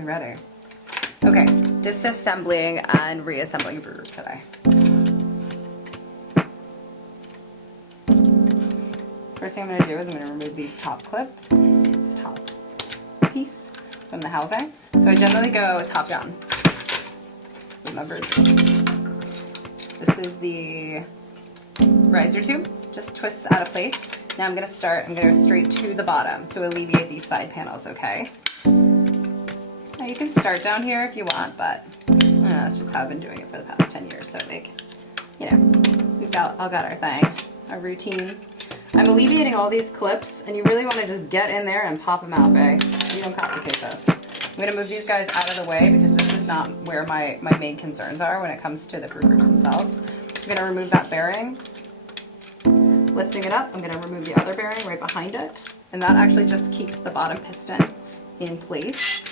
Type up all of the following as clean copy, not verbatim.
We ready? Okay, disassembling and reassembling a brew today. First thing I'm going to do is I'm going to remove these top clips, this top piece from the housing. So I generally go top down. Remember, this is the riser tube, just twists out of place. Now I'm going to go straight to the bottom to alleviate these side panels, okay? Now you can start down here if you want, but that's just how I've been doing it for the past 10 years. So like, you know, we've all got our thing, our routine. I'm alleviating all these clips, and you really want to just get in there and pop them out, babe. You don't complicate this. I'm going to move these guys out of the way because this is not where my main concerns are when it comes to the brew groups themselves. I'm going to remove that bearing. Lifting it up, I'm going to remove the other bearing right behind it. And that actually just keeps the bottom piston in place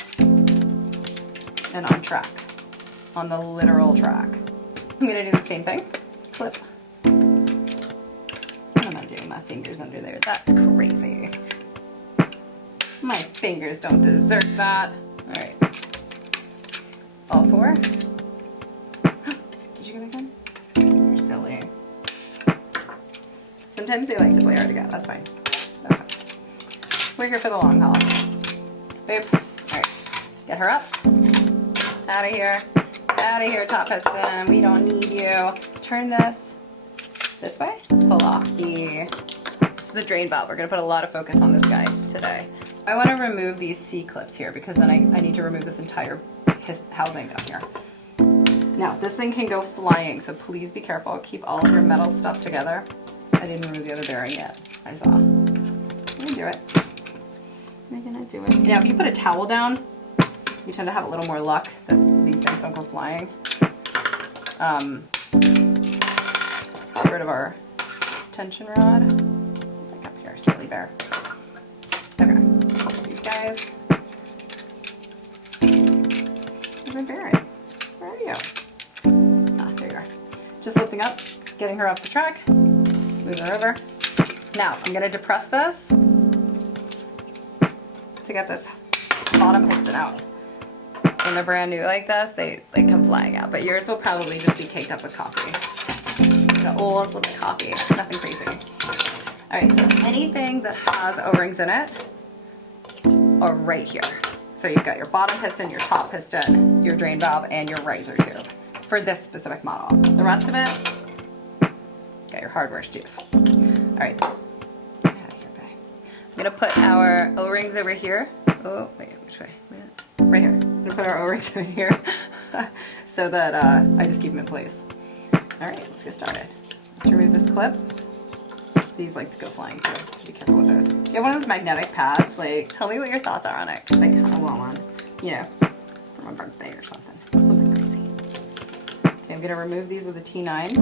and on track, on the literal track. I'm going to do the same thing. Clip. I'm not doing my fingers under there. That's crazy. My fingers don't deserve that. All right. All four. Did you get my gun? You're silly. Sometimes they like to play hard to get. That's fine. That's fine. We're here for the long haul. Boop. All right. Get her up. Out of here. Out of here, top piston. We don't need you. Turn this way. Pull off this is the drain valve. We're going to put a lot of focus on this guy today. I want to remove these C-clips here because then I need to remove this entire housing down here. Now, this thing can go flying, so please be careful. Keep all of your metal stuff together. I didn't remove the other bearing yet. I saw. I'm going to do it. I'm going to do it. Now, if you put a towel down, you tend to have a little more luck that these things don't go flying. Let's get rid of our tension rod. Back up here, silly bear. Okay, these guys. Where's my bearing? Where are you? Ah, there you are. Just lifting up, getting her off the track, moving her over. Now, I'm going to depress this to get this bottom piston out. When they're brand new like this, they come flying out. But yours will probably just be caked up with coffee. The old little coffee, nothing crazy. All right, so anything that has O-rings in it are right here. So you've got your bottom piston, your top piston, your drain valve, and your riser tube for this specific model. The rest of it, got your hardware tube. All right, get out of here, babe. I'm gonna put our O-rings over here. Oh, wait, which way? Right here. I'm gonna put our O-rings over here so that I just keep them in place. All right, let's get started. Let's remove this clip. These like to go flying too, so be careful with those. If you have one of those magnetic pads, like, tell me what your thoughts are on it, because I kind of want one, you know, for my birthday or something. Something crazy. Okay, I'm gonna remove these with a T9.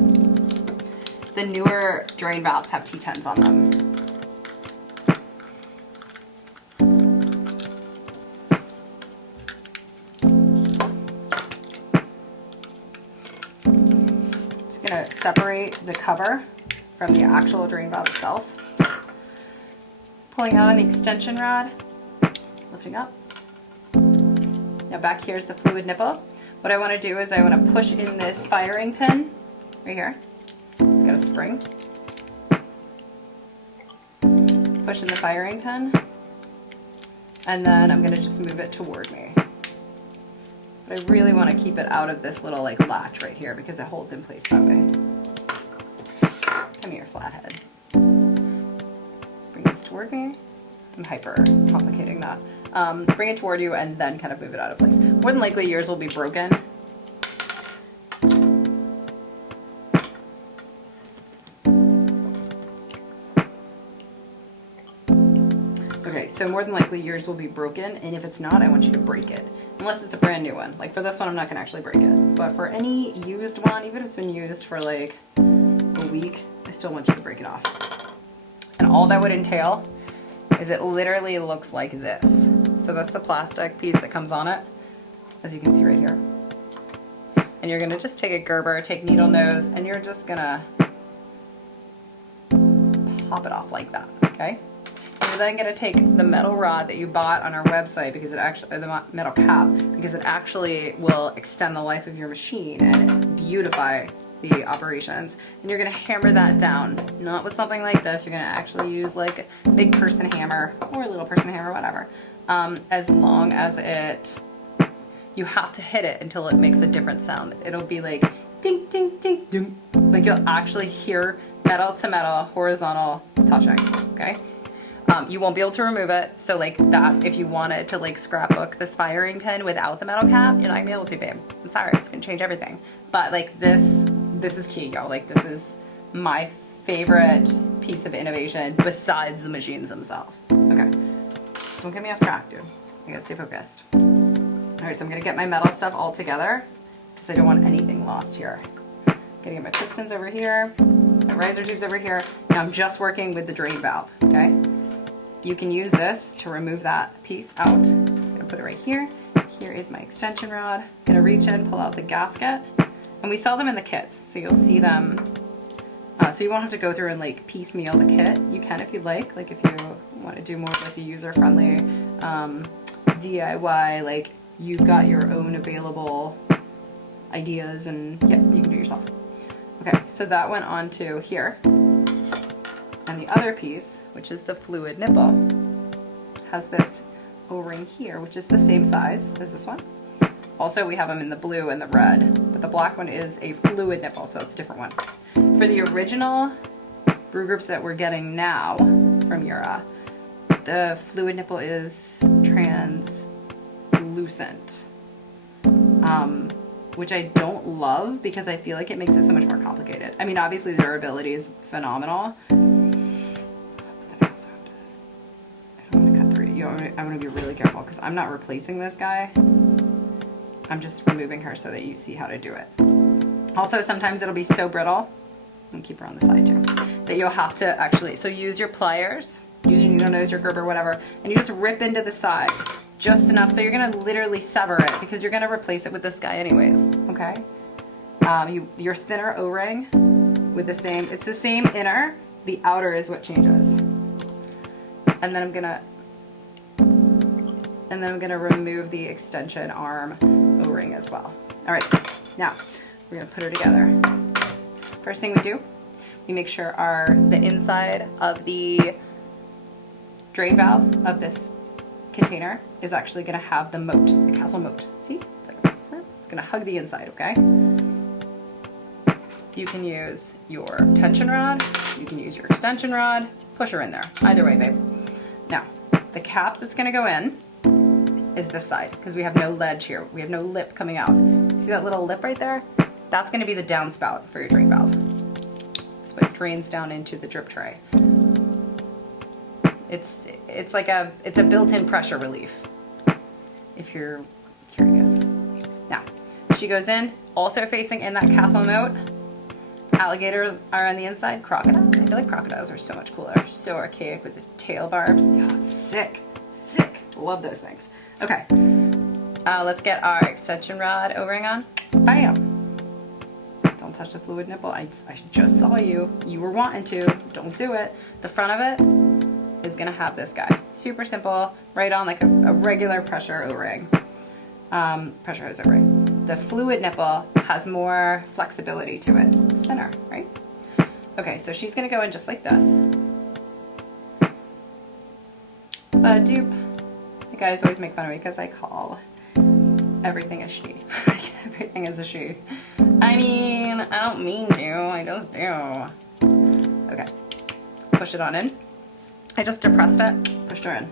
The newer drain valves have T10s on them. Going to separate the cover from the actual drain valve itself. Pulling out on the extension rod, lifting up. Now back here is the fluid nipple. What I want to do is I want to push in this firing pin right here. It's got a spring. Push in the firing pin, and then I'm going to just move it toward me. But I really want to keep it out of this little like latch right here because it holds in place that way. Come here, flathead. Bring this toward me. I'm hyper complicating that. Bring it toward you and then kind of move it out of place. More than likely yours will be broken. Okay, so more than likely yours will be broken, and if it's not, I want you to break it. Unless it's a brand new one. Like for this one, I'm not gonna actually break it. But for any used one, even if it's been used for like a week, I still want you to break it off. And all that would entail is it literally looks like this. So that's the plastic piece that comes on it, as you can see right here. And you're gonna just take a Gerber, take needle nose, and you're just gonna pop it off like that, okay? You're You're then going to take the metal rod that you bought on our website, because it actually, or the metal cap, because it actually will extend the life of your machine and beautify the operations. And you're going to hammer that down, not with something like this. You're going to actually use like a big person hammer or a little person hammer, whatever. As long as you have to hit it until it makes a different sound. It'll be like ding, ding, ding, ding. Like you'll actually hear metal to metal, horizontal touching, okay? You won't be able to remove it. So like that, if you wanted to like scrapbook this firing pin without the metal cap, you're not gonna be able to, babe. I'm sorry, it's gonna change everything. But like this is key, yo. Like this is my favorite piece of innovation besides the machines themselves. Okay, don't get me off track, dude. I gotta stay focused. All right, so I'm gonna get my metal stuff all together because I don't want anything lost here. Gonna get my pistons over here, my riser tubes over here. Now I'm just working with the drain valve, okay? You can use this to remove that piece out. I'm gonna put it right here. Here is my extension rod. Gonna reach in, pull out the gasket. And we sell them in the kits, so you'll see them. So you won't have to go through and like piecemeal the kit. You can if you'd like if you want to do more of like a user-friendly DIY, like you've got your own available ideas and yep, you can do it yourself. Okay, so that went on to here. And the other piece, which is the fluid nipple, has this O-ring here, which is the same size as this one. Also, we have them in the blue and the red, but the black one is a fluid nipple, so it's a different one. For the original brew groups that we're getting now from Jura, the fluid nipple is translucent, which I don't love because I feel like it makes it so much more complicated. I mean, obviously the durability is phenomenal. I want to be really careful because I'm not replacing this guy. I'm just removing her so that you see how to do it. Also, sometimes it'll be so brittle, and keep her on the side too, that you'll have to actually, so use your pliers, use your needle nose, your gerber, whatever, and you just rip into the side just enough so you're going to literally sever it because you're going to replace it with this guy anyways, okay? Your thinner O-ring with the same, it's the same inner, the outer is what changes. And then I'm gonna remove the extension arm O-ring as well. All right, now we're gonna put her together. First thing we do, we make sure the inside of the drain valve of this container is actually gonna have the moat, the castle moat. See, it's gonna hug the inside, okay? You can use your tension rod, you can use your extension rod, push her in there. Either way, babe. Now, the cap that's gonna go in is this side, because we have no ledge here. We have no lip coming out. See that little lip right there? That's gonna be the downspout for your drain valve. That's what drains down into the drip tray. It's a built-in pressure relief, if you're curious. Now, she goes in, also facing in that castle moat. Alligators are on the inside, crocodiles. I feel like crocodiles are so much cooler, so archaic with the tail barbs. Yo, it's sick, sick. Love those things. Okay, let's get our extension rod O-ring on. Bam! Don't touch the fluid nipple. I just saw you. You were wanting to. Don't do it. The front of it is gonna have this guy. Super simple, right on like a regular pressure O-ring. Pressure hose O-ring. The fluid nipple has more flexibility to it. It's thinner, right? Okay, so she's gonna go in just like this. Dupe. The guys always make fun of me because I call everything a she. Everything is a she. I mean, I don't mean to, I just do. Okay, push it on in. I just depressed it, pushed her in.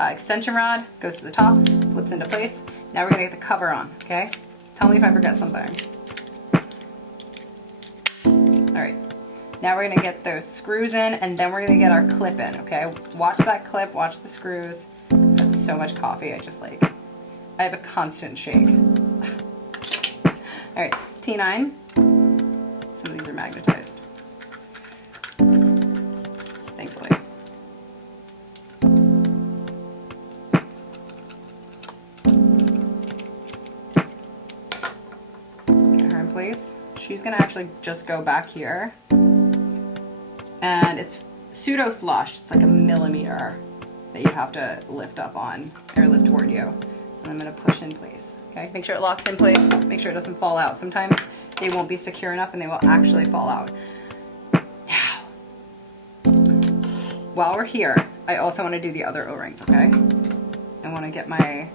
Extension rod goes to the top, flips into place. Now we're gonna get the cover on, okay? Tell me if I forget something. All right, now we're gonna get those screws in and then we're gonna get our clip in, okay? Watch that clip, watch the screws. That's so much coffee, I have a constant shake. All right, T9. Some of these are magnetized, thankfully. Get her in place. She's gonna actually just go back here. And it's pseudo flush, it's like a millimeter. that you have to lift up on, or lift toward you. And I'm gonna push in place, okay? Make sure it locks in place, make sure it doesn't fall out. Sometimes they won't be secure enough and they will actually fall out. Now, while we're here, I also wanna do the other O-rings, okay? I wanna get my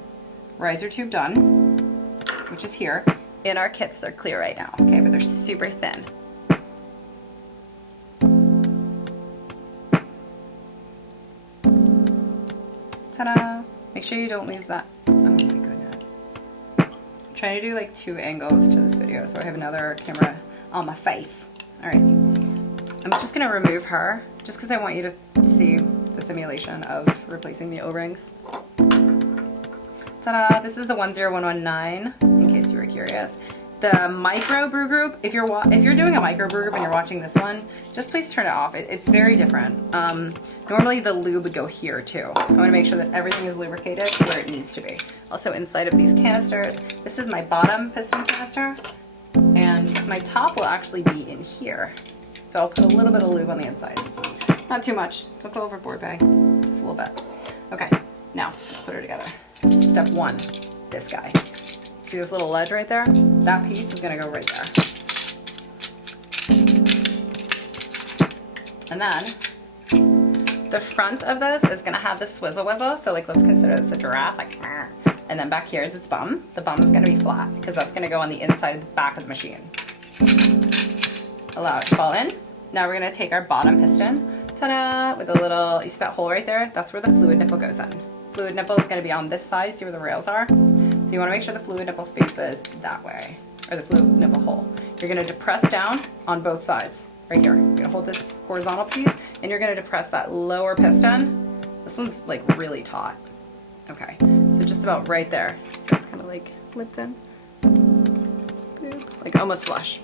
riser tube done, which is here. In our kits, they're clear right now, okay? But they're super thin. Ta-da! Make sure you don't lose that. Oh my goodness. I'm trying to do like 2 angles to this video, so I have another camera on my face. All right. I'm just gonna remove her, just because I want you to see the simulation of replacing the O-rings. Ta-da! This is the 10119, in case you were curious. The micro brew group, if you're doing a micro brew group and you're watching this one, just please turn it off. It's very different. Normally the lube would go here too. I want to make sure that everything is lubricated where it needs to be. Also inside of these canisters, this is my bottom piston canister, and my top will actually be in here. So I'll put a little bit of lube on the inside. Not too much. Don't go overboard, babe. Just a little bit. Okay, now let's put her together. Step 1, this guy. See this little ledge right there? That piece is gonna go right there. And then the front of this is gonna have the swizzle whizzle. So like, let's consider this a giraffe, like, and then back here is its bum. The bum is gonna be flat because that's gonna go on the inside of the back of the machine. Allow it to fall in. Now we're gonna take our bottom piston, ta-da, with a little, you see that hole right there? That's where the fluid nipple goes in. Fluid nipple is gonna be on this side, see where the rails are? So you want to make sure the fluid nipple faces that way, or the fluid nipple hole. You're going to depress down on both sides, right here. You're going to hold this horizontal piece, and you're going to depress that lower piston. This one's like really taut. Okay, so just about right there. So it's kind of like lipped in, like almost flush.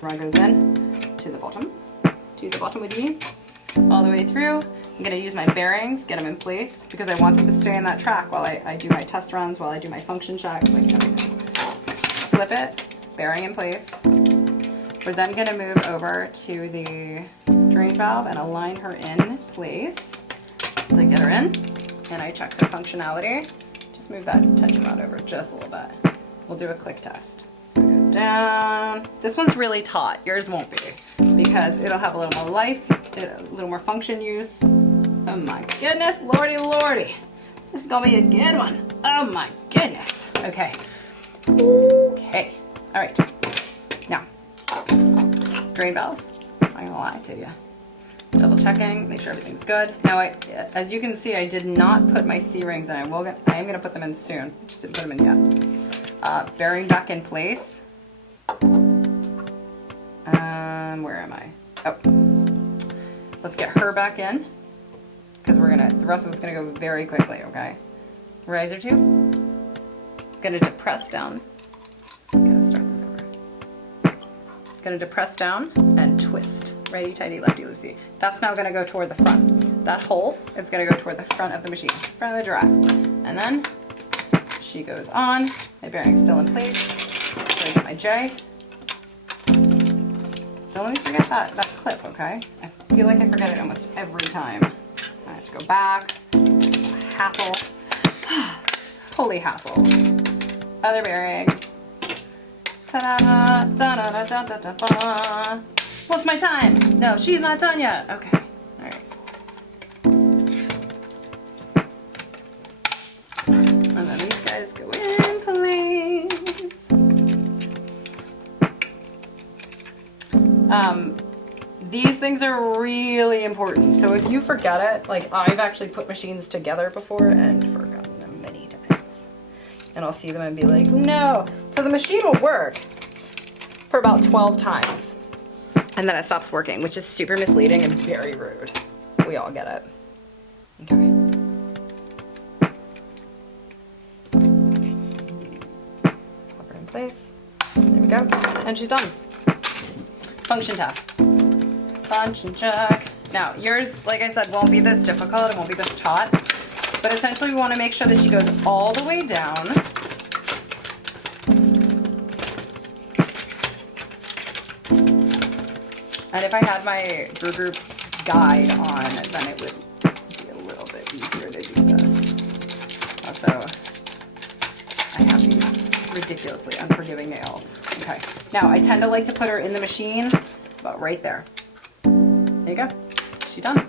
Rod goes in to the bottom with you, all the way through. I'm going to use my bearings, get them in place, because I want them to stay on that track while I do my test runs, while I do my function checks, like everything. Flip it, bearing in place. We're then going to move over to the drain valve and align her in place. So I get her in, and I check her functionality. Just move that tension rod over just a little bit. We'll do a click test. So go down. This one's really taut. Yours won't be, because it'll have a little more life, a little more function use. Oh my goodness, lordy lordy. This is gonna be a good one. Oh my goodness. Okay. Okay. All right. Now, drain valve. I'm not gonna lie to you. Double checking, make sure everything's good. Now, as you can see, I did not put my C-rings in. I am gonna put them in soon. Just didn't put them in yet. Bearing back in place. Where am I? Oh. Let's get her back in, because the rest of it's gonna go very quickly, okay? Riser tube. Gonna depress down. Gonna start this over. Gonna depress down and twist. Righty tighty, lefty loosey. That's now gonna go toward the front. That hole is gonna go toward the front of the machine, front of the giraffe. And then she goes on. My bearing's still in place. So I get my J. Don't let me forget that clip, okay? I feel like I forget it almost every time. I have to go back. It's just a hassle. Holy hassles. Other bearing. Ta-da! Da-da-da-da-da-da-da. What's my time? No, she's not done yet. Okay. All right. And then these guys go in place. These things are really important. So if you forget it, like I've actually put machines together before and forgotten them many times. And I'll see them and be like, no. So the machine will work for about 12 times. And then it stops working, which is super misleading and very rude. We all get it. Okay. Flip her in place. There we go. And she's done. Function test. Function check. Now, yours, like I said, won't be this difficult. It won't be this taut. But essentially, we want to make sure that she goes all the way down. And if I had my brew group guide on, then it would be a little bit easier to so I have these ridiculously unforgiving nails. Okay, now I tend to like to put her in the machine about right there. There you go, she's done.